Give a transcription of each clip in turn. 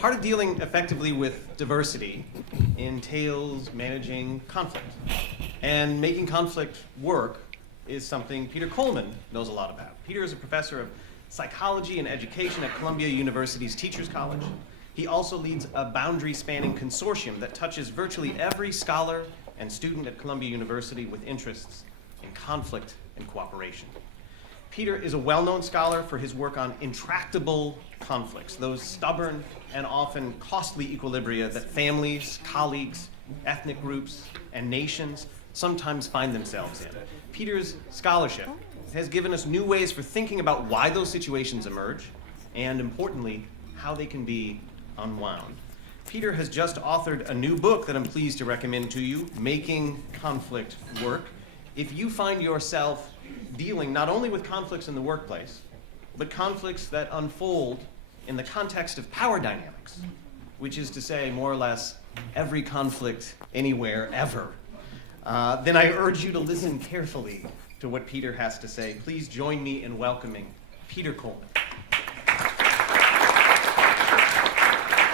Part of dealing effectively with diversity entails managing conflict. And making conflict work is something Peter Coleman knows a lot about. Peter is a professor of psychology and education at Columbia University's Teachers College. He also leads a boundary-spanning consortium that touches virtually every scholar and student at Columbia University with interests in conflict and cooperation. Peter is a well-known scholar for his work on intractable conflicts, those stubborn and often costly equilibria that families, colleagues, ethnic groups, and nations sometimes find themselves in. Peter's scholarship has given us new ways for thinking about why those situations emerge, and importantly, how they can be unwound. Peter has just authored a new book that I'm pleased to recommend to you, Making Conflict Work. If you find yourself dealing not only with conflicts in the workplace, but conflicts that unfold in the context of power dynamics, which is to say, more or less, every conflict anywhere, ever, then I urge you to listen carefully to what Peter has to say. Please join me in welcoming Peter Coleman.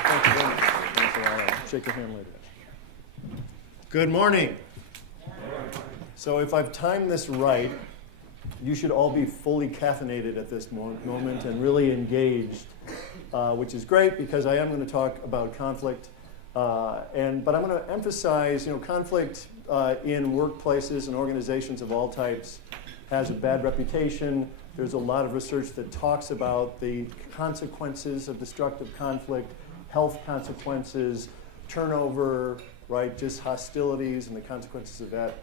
Thank you very much. Thanks a lot. Shake your hand later. Good morning. So if I've timed this right, you should all be fully caffeinated at this moment and really engaged, which is great because I am going to talk about conflict. But I'm going to emphasize, conflict in workplaces and organizations of all types has a bad reputation. There's a lot of research that talks about the consequences of destructive conflict, health consequences, turnover, right, just hostilities and the consequences of that.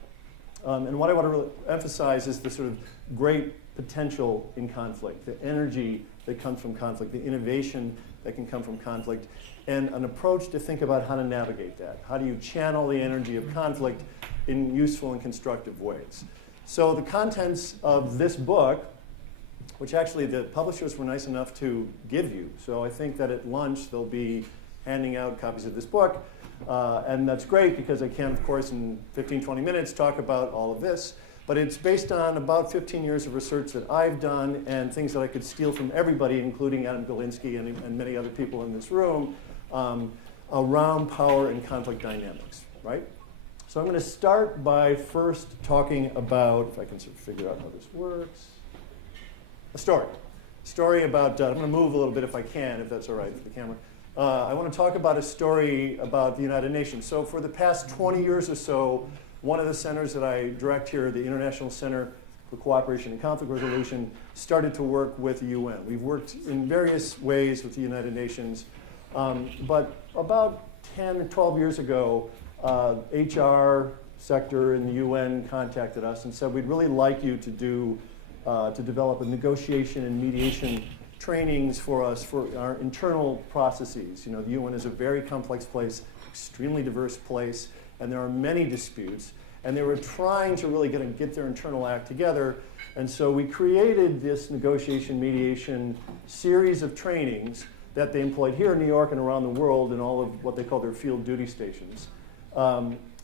And what I want to really emphasize is the sort of great potential in conflict, the energy that comes from conflict, the innovation that can come from conflict, and an approach to think about how to navigate that. How do you channel the energy of conflict in useful and constructive ways? So the contents of this book, which actually the publishers were nice enough to give you, so I think that at lunch they'll be handing out copies of this book, and that's great because I can, of course, in 15, 20 minutes talk about all of this. But it's based on about 15 years of research that I've done and things that I could steal from everybody, including Adam Galinsky and many other people in this room, around power and conflict dynamics, right? So I'm going to start by first talking about, if I can sort of figure out how this works, a story. Story about, I'm going to move a little bit if I can, if that's all right for the camera. I want to talk about a story about the United Nations. So for the past 20 years or so, one of the centers that I direct here, the International Center for Cooperation and Conflict Resolution, started to work with the UN. We've worked in various ways with the United Nations, but about 10 or 12 years ago, HR sector in the UN contacted us and said, we'd really like you to develop a negotiation and mediation trainings for us for our internal processes. The UN is a very complex place, extremely diverse place, and there are many disputes, and they were trying to really get their internal act together, and so we created this negotiation mediation series of trainings that they employed here in New York and around the world in all of what they call their field duty stations.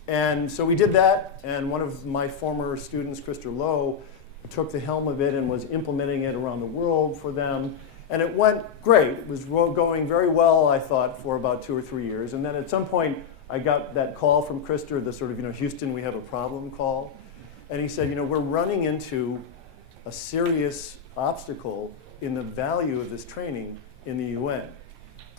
And so we did that, and one of my former students, Christopher Lowe, took the helm of it and was implementing it around the world for them. And it went great. It was going very well, I thought, for about 2 or 3 years. And then at some point, I got that call from Christopher, the sort of, Houston, we have a problem call. And he said, we're running into a serious obstacle in the value of this training in the UN.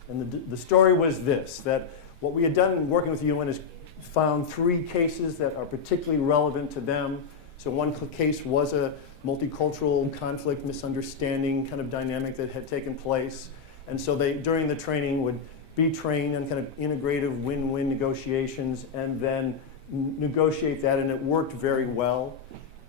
And the story was this, that what we had done in working with the UN is found 3 cases that are particularly relevant to them. So one case was a multicultural conflict, misunderstanding kind of dynamic that had taken place. And so they, during the training, would be trained on kind of integrative win-win negotiations and then negotiate that, and it worked very well.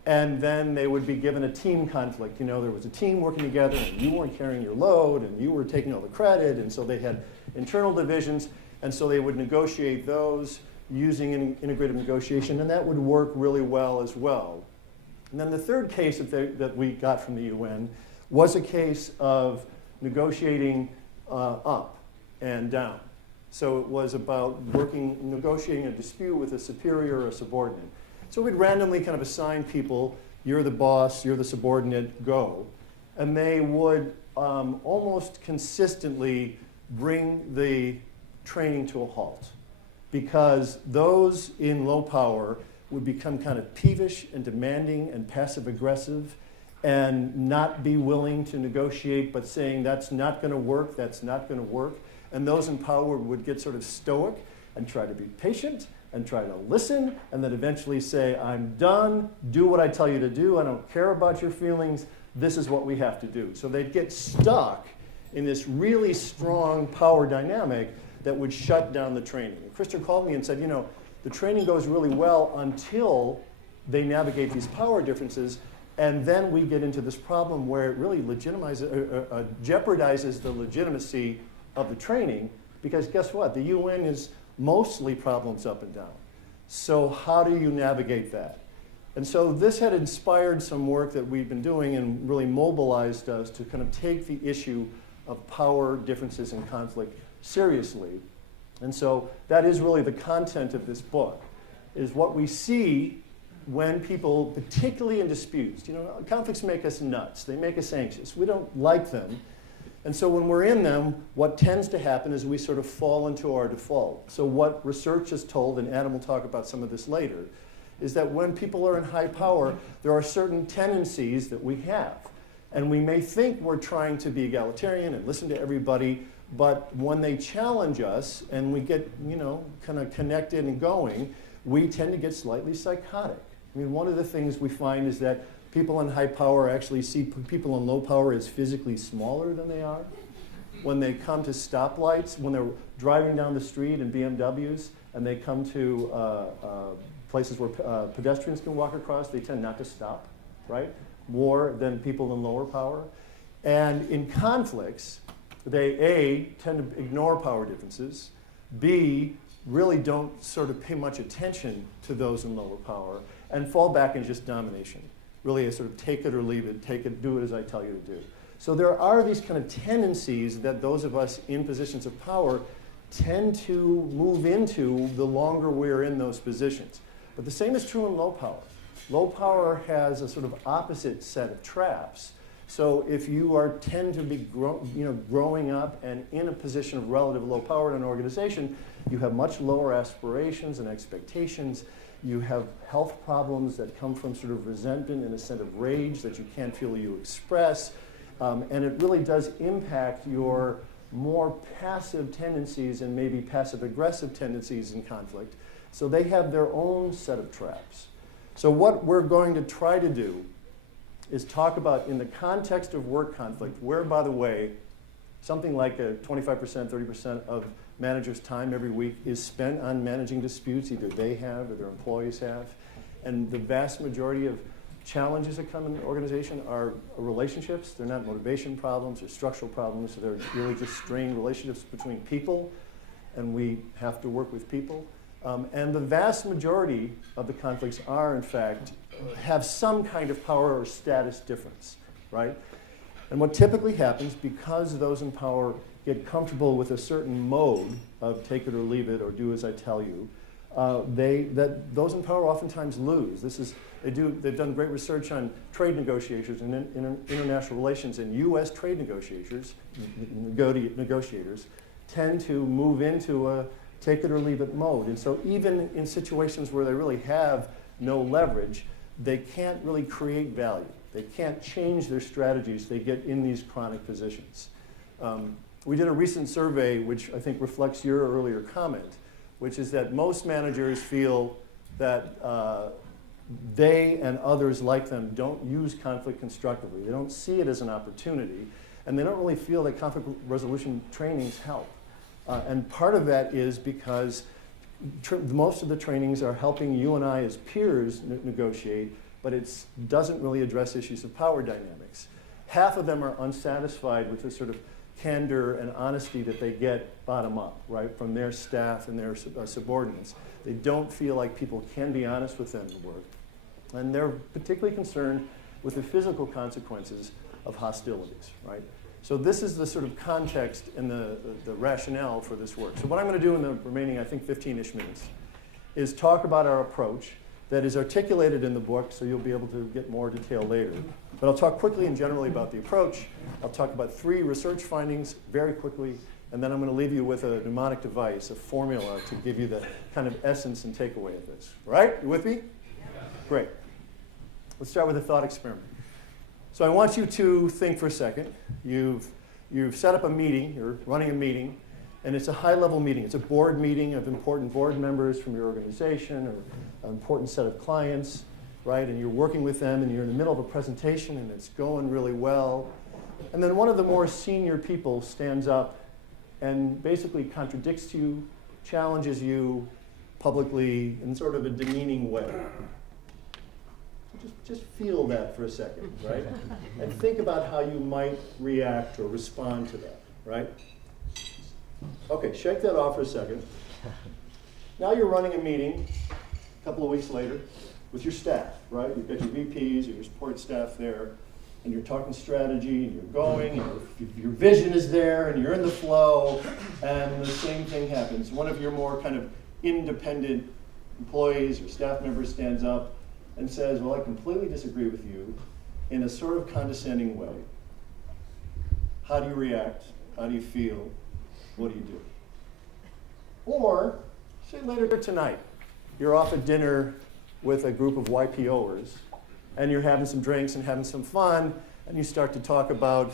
And then they would be given a team conflict. There was a team working together, and you weren't carrying your load, and you were taking all the credit, and so they had internal divisions, and so they would negotiate those using an integrative negotiation, and that would work really well as well. And then the third case that we got from the UN was a case of negotiating up and down. So it was about negotiating a dispute with a superior or a subordinate. So we'd randomly kind of assign people, you're the boss, you're the subordinate, go. And they would almost consistently bring the training to a halt, because those in low power would become kind of peevish and demanding and passive aggressive and not be willing to negotiate, but saying that's not going to work, that's not going to work. And those in power would get sort of stoic and try to be patient and try to listen, and then eventually say, I'm done, do what I tell you to do, I don't care about your feelings, this is what we have to do. So they'd get stuck in this really strong power dynamic that would shut down the training. And Christopher called me and said, you know, the training goes really well until they navigate these power differences, and then we get into this problem where it really jeopardizes the legitimacy of the training, because guess what? The UN is mostly problems up and down. So how do you navigate that? And so this had inspired some work that we've been doing and really mobilized us to kind of take the issue of power differences and conflict seriously. And so that is really the content of this book, is what we see when people, particularly in disputes, you know, conflicts make us nuts, they make us anxious, we don't like them. And so when we're in them, what tends to happen is we sort of fall into our default. So what research has told, and Adam will talk about some of this later, is that when people are in high power, there are certain tendencies that we have. And we may think we're trying to be egalitarian and listen to everybody, but when they challenge us and we get, you know, kind of connected and going, we tend to get slightly psychotic. I mean, one of the things we find is that people in high power actually see people in low power as physically smaller than they are. When they come to stoplights, when they're driving down the street in BMWs and they come to places where pedestrians can walk across, they tend not to stop, right? More than people in lower power. And in conflicts, they A, tend to ignore power differences, B, really don't sort of pay much attention to those in lower power, and fall back in just domination. Really a sort of take it or leave it, take it, do it as I tell you to do. So there are these kind of tendencies that those of us in positions of power tend to move into the longer we're in those positions. But the same is true in low power. Low power has a sort of opposite set of traps. So if you tend to be growing up and in a position of relative low power in an organization, you have much lower aspirations and expectations. You have health problems that come from sort of resentment and a sense of rage that you can't feel you express. And it really does impact your more passive tendencies and maybe passive-aggressive tendencies in conflict. So they have their own set of traps. So what we're going to try to do is talk about, in the context of work conflict, where, by the way, something like 25%, 30% of managers' time every week is spent on managing disputes either they have or their employees have. And the vast majority of challenges that come in the organization are relationships. They're not motivation problems or structural problems. They're really just strained relationships between people, and we have to work with people. And the vast majority of the conflicts are, in fact, have some kind of power or status difference, right? And what typically happens, because those in power get comfortable with a certain mode of take it or leave it or do as I tell you, those in power oftentimes lose. They've done great research on trade negotiators and international relations, and U.S. trade negotiators tend to move into a take it or leave it mode. And so even in situations where they really have no leverage, they can't really create value. They can't change their strategies. They get in these chronic positions. We did a recent survey, which I think reflects your earlier comment, which is that most managers feel that they and others like them don't use conflict constructively. They don't see it as an opportunity, and they don't really feel that conflict resolution trainings help. And part of that is because most of the trainings are helping you and I as peers negotiate, but it doesn't really address issues of power dynamics. Half of them are unsatisfied with the sort of candor and honesty that they get bottom up, right, from their staff and their subordinates. They don't feel like people can be honest with them at work. And they're particularly concerned with the physical consequences of hostilities, right? So this is the sort of context and the rationale for this work. So what I'm going to do in the remaining, I think, 15-ish minutes is talk about our approach that is articulated in the book, so you'll be able to get more detail later. But I'll talk quickly and generally about the approach. I'll talk about 3 research findings very quickly, and then I'm going to leave you with a mnemonic device, a formula to give you the kind of essence and takeaway of this. Right? You with me? Yeah. Great. Let's start with a thought experiment. So I want you to think for a second. You've set up a meeting, you're running a meeting, and it's a high-level meeting. It's a board meeting of important board members from your organization or an important set of clients, right? And you're working with them, and you're in the middle of a presentation, and it's going really well. And then one of the more senior people stands up and basically contradicts you, challenges you publicly in sort of a demeaning way. Just feel that for a second, right? And think about how you might react or respond to that, right? Okay, shake that off for a second. Now you're running a meeting a couple of weeks later with your staff, right? You've got your VPs or your support staff there, and you're talking strategy, and you're going, and your vision is there, and you're in the flow, and the same thing happens. One of your more kind of independent employees or staff members stands up and says, well, I completely disagree with you, in a sort of condescending way. How do you react? How do you feel? What do you do? Or, say later tonight, you're off at dinner with a group of YPOers, and you're having some drinks and having some fun, and you start to talk about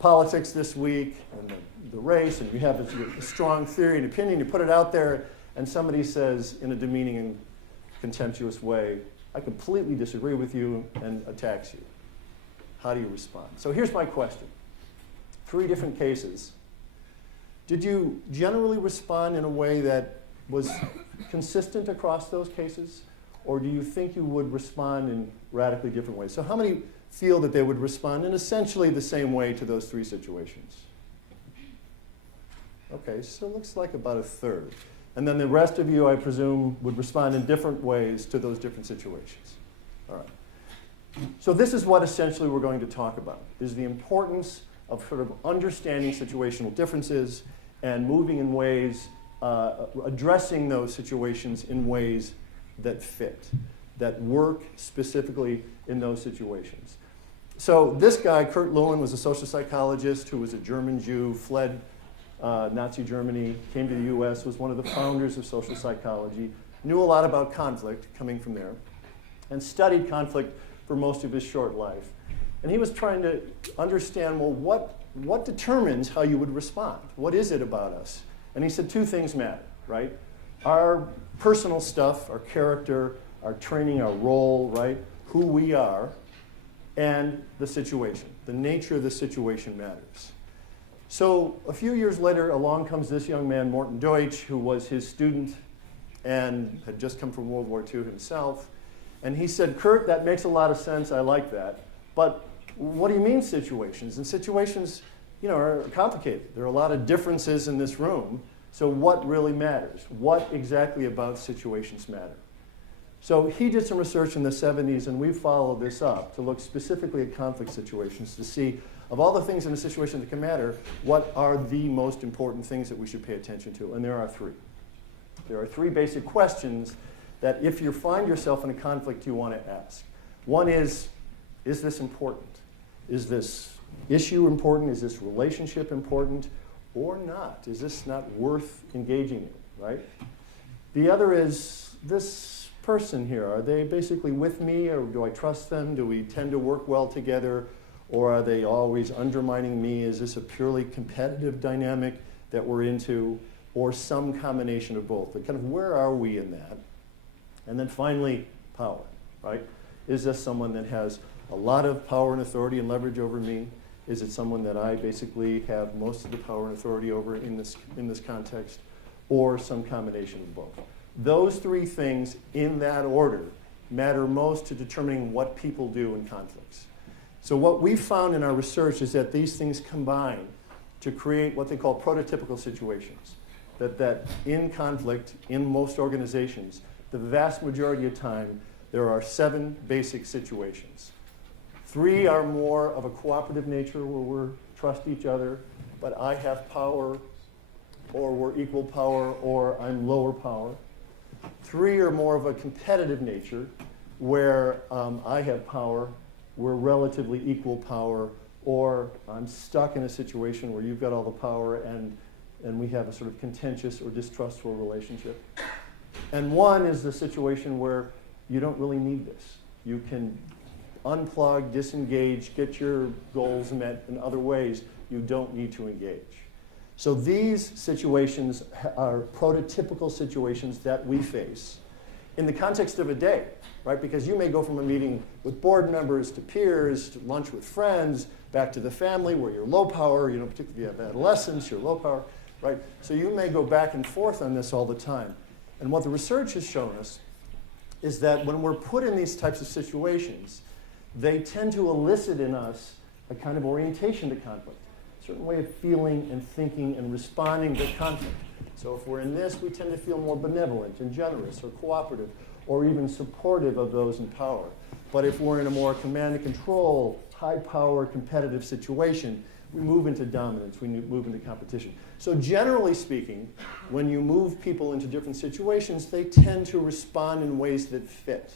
politics this week and the race, and you have a strong theory and opinion, you put it out there, and somebody says in a demeaning and contemptuous way, I completely disagree with you, and attacks you. How do you respond? So here's my question. 3 different cases. Did you generally respond in a way that was consistent across those cases? Or do you think you would respond in radically different ways? So how many feel that they would respond in essentially the same way to those 3 situations? Okay, so it looks like about a third. And then the rest of you, I presume, would respond in different ways to those different situations. All right. So this is what essentially we're going to talk about, is the importance of sort of understanding situational differences and moving in ways, addressing those situations in ways that fit, that work specifically in those situations. So this guy, Kurt Lewin, was a social psychologist who was a German Jew, fled Nazi Germany, came to the US, was one of the founders of social psychology, knew a lot about conflict coming from there, and studied conflict for most of his short life. And he was trying to understand, well, what determines how you would respond? What is it about us? And he said 2 things matter, right? Our personal stuff, our character, our training, our role, right? Who we are, and the situation. The nature of the situation matters. So a few years later, along comes this young man, Morton Deutsch, who was his student and had just come from World War II himself. And he said, Kurt, that makes a lot of sense. I like that. But what do you mean situations? And situations, are complicated. There are a lot of differences in this room. So what really matters? What exactly about situations matter? So he did some research in the 70s, and we followed this up to look specifically at conflict situations to see, of all the things in a situation that can matter, what are the most important things that we should pay attention to? And there are 3. There are 3 basic questions that if you find yourself in a conflict, you want to ask. One is this important? Is this issue important? Is this relationship important? Or not? Is this not worth engaging in, right? The other is this person here. Are they basically with me, or do I trust them? Do we tend to work well together? Or are they always undermining me? Is this a purely competitive dynamic that we're into? Or some combination of both? But kind of where are we in that? And then finally, power, right? Is this someone that has a lot of power and authority and leverage over me? Is it someone that I basically have most of the power and authority over in this context? Or some combination of both? Those 3 things in that order matter most to determining what people do in conflicts. So what we found in our research is that these things combine to create what they call prototypical situations. That in conflict, in most organizations, the vast majority of time, there are 7 basic situations. 3 are more of a cooperative nature where we trust each other, but I have power, or we're equal power, or I'm lower power. 3 are more of a competitive nature where I have power, we're relatively equal power, or I'm stuck in a situation where you've got all the power and and we have a sort of contentious or distrustful relationship. And one is the situation where you don't really need this. You can unplug, disengage, get your goals met in other ways. You don't need to engage. So these situations are prototypical situations that we face in the context of a day, right? Because you may go from a meeting with board members to peers, to lunch with friends, back to the family where you're low power, particularly if you have adolescents, you're low power, right? So you may go back and forth on this all the time. And what the research has shown us is that when we're put in these types of situations, they tend to elicit in us a kind of orientation to conflict, a certain way of feeling and thinking and responding to conflict. So if we're in this, we tend to feel more benevolent and generous or cooperative or even supportive of those in power. But if we're in a more command and control, high power, competitive situation, we move into dominance, we move into competition. So generally speaking, when you move people into different situations, they tend to respond in ways that fit.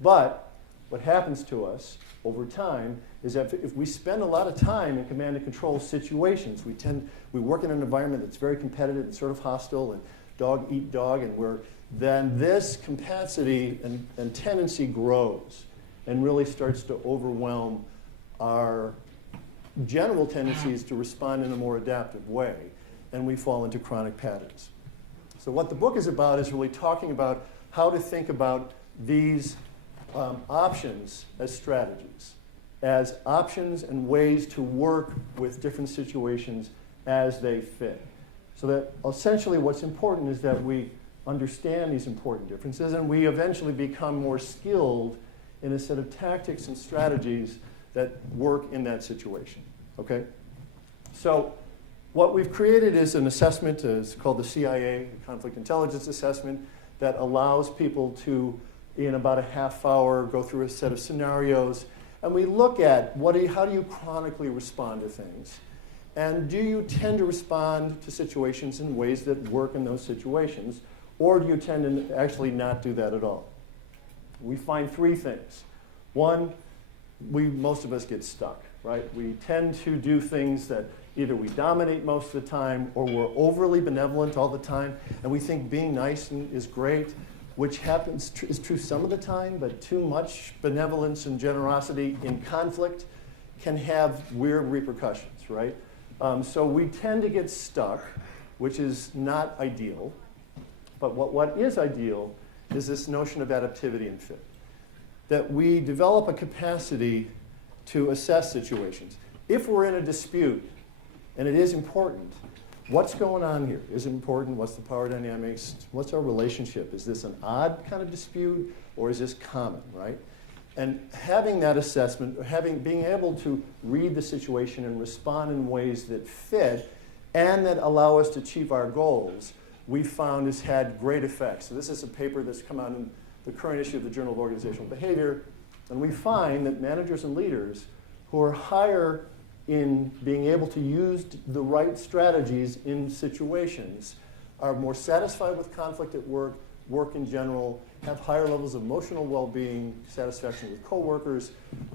But what happens to us over time is that if we spend a lot of time in command and control situations, we work in an environment that's very competitive and sort of hostile and dog eat dog, and then this capacity and tendency grows and really starts to overwhelm our general tendencies to respond in a more adaptive way, and we fall into chronic patterns. So what the book is about is really talking about how to think about these options as strategies, as options and ways to work with different situations as they fit. So that essentially what's important is that we understand these important differences and we eventually become more skilled in a set of tactics and strategies that work in that situation, okay? So what we've created is an assessment, it's called the CIA, Conflict Intelligence Assessment, that allows people to, in about a half hour, go through a set of scenarios, and we look at how do you chronically respond to things? And do you tend to respond to situations in ways that work in those situations, or do you tend to actually not do that at all? We find three things. One, most of us get stuck, right? We tend to do things that either we dominate most of the time or we're overly benevolent all the time, and we think being nice is great, which is true some of the time, but too much benevolence and generosity in conflict can have weird repercussions, right? So we tend to get stuck, which is not ideal. But what is ideal is this notion of adaptivity and fit, that we develop a capacity to assess situations. If we're in a dispute, and it is important, what's going on here? Is it important? What's the power dynamics? What's our relationship? Is this an odd kind of dispute, or is this common, right? And having that assessment, being able to read the situation and respond in ways that fit and that allow us to achieve our goals, we found has had great effects. So this is a paper that's come out in the current issue of the Journal of Organizational Behavior, and we find that managers and leaders who are higher in being able to use the right strategies in situations are more satisfied with conflict at work in general, have higher levels of emotional well-being, satisfaction with coworkers,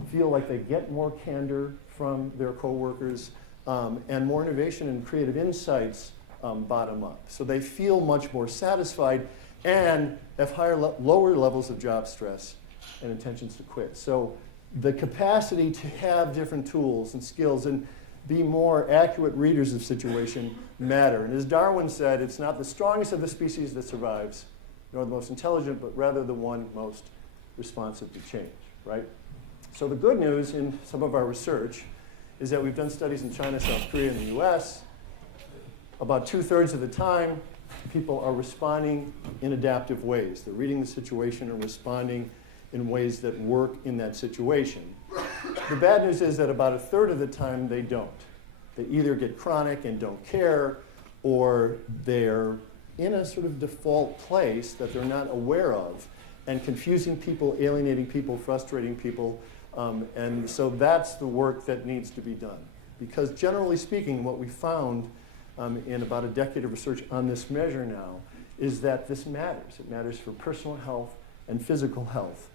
feel like they get more candor from their coworkers, and more innovation and creative insights bottom up. So they feel much more satisfied and have lower levels of job stress and intentions to quit. So the capacity to have different tools and skills and be more accurate readers of situation matter. And as Darwin said, it's not the strongest of the species that survives, nor the most intelligent, but rather the one most responsive to change, right? So the good news in some of our research is that we've done studies in China, South Korea, and the US. About 2/3 of the time, people are responding in adaptive ways. They're reading the situation and responding in ways that work in that situation. The bad news is that about 1/3 of the time they don't. They either get chronic and don't care, or they're in a sort of default place that they're not aware of, and confusing people, alienating people, frustrating people. And so that's the work that needs to be done. Because generally speaking, what we found in about a decade of research on this measure now is that this matters. It matters for personal health and physical health.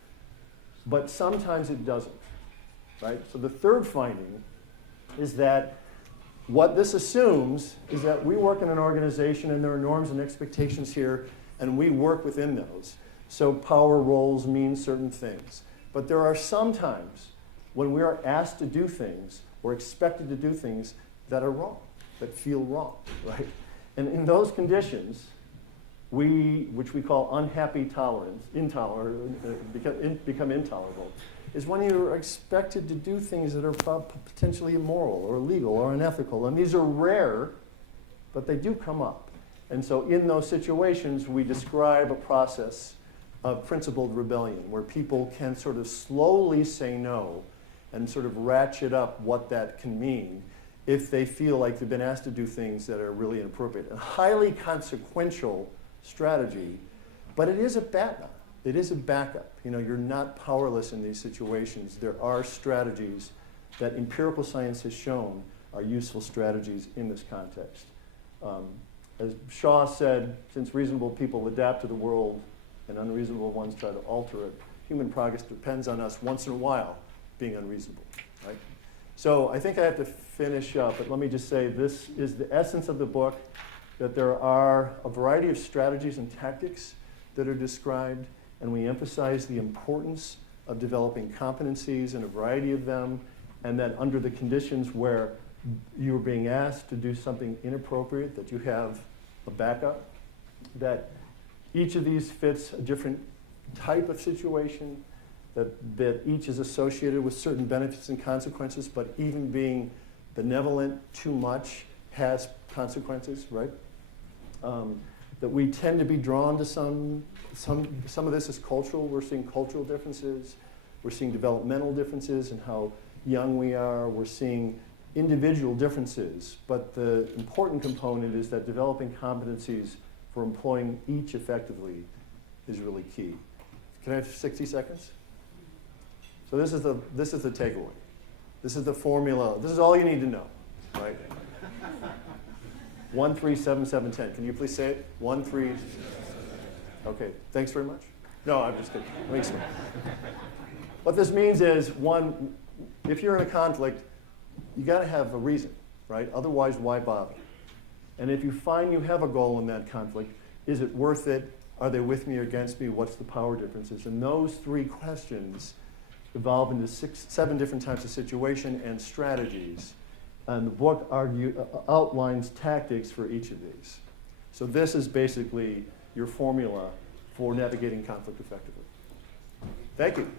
But sometimes it doesn't, right? So the third finding is that What this assumes is that we work in an organization and there are norms and expectations here, and we work within those. So power roles mean certain things. But there are some times when we are asked to do things or expected to do things that are wrong, that feel wrong, right? And in those conditions, which we call unhappy tolerance, become intolerable, is when you're expected to do things that are potentially immoral or illegal or unethical. And these are rare, but they do come up. And so in those situations, we describe a process of principled rebellion, where people can sort of slowly say no and sort of ratchet up what that can mean if they feel like they've been asked to do things that are really inappropriate. A highly consequential strategy, but it is a backup. It is a backup. You know, you're not powerless in these situations. There are strategies that empirical science has shown are useful strategies in this context. As Shaw said, since reasonable people adapt to the world and unreasonable ones try to alter it, human progress depends on us once in a while being unreasonable, right? So I think I have to finish up, but let me just say this is the essence of the book, that there are a variety of strategies and tactics that are described, and we emphasize the importance of developing competencies in a variety of them, and that under the conditions where you're being asked to do something inappropriate, that you have a backup, that each of these fits a different type of situation, that each is associated with certain benefits and consequences, but even being benevolent too much has consequences, right? That we tend to be drawn to some of this is cultural. We're seeing cultural differences. We're seeing developmental differences in how young we are. We're seeing individual differences. But the important component is that developing competencies for employing each effectively is really key. Can I have 60 seconds? So this is the takeaway. This is the formula. This is all you need to know, right? 1, 3, 7, 7, 10. Can you please say it? 1, 3. Okay, thanks very much. No, I'm just kidding. Makes sense. What this means is, one, if you're in a conflict, you got to have a reason, right? Otherwise, why bother? And if you find you have a goal in that conflict, is it worth it? Are they with me or against me? What's the power differences? And those 3 questions evolve into 7 different types of situation and strategies. And the book outlines tactics for each of these. So this is basically your formula for navigating conflict effectively. Thank you.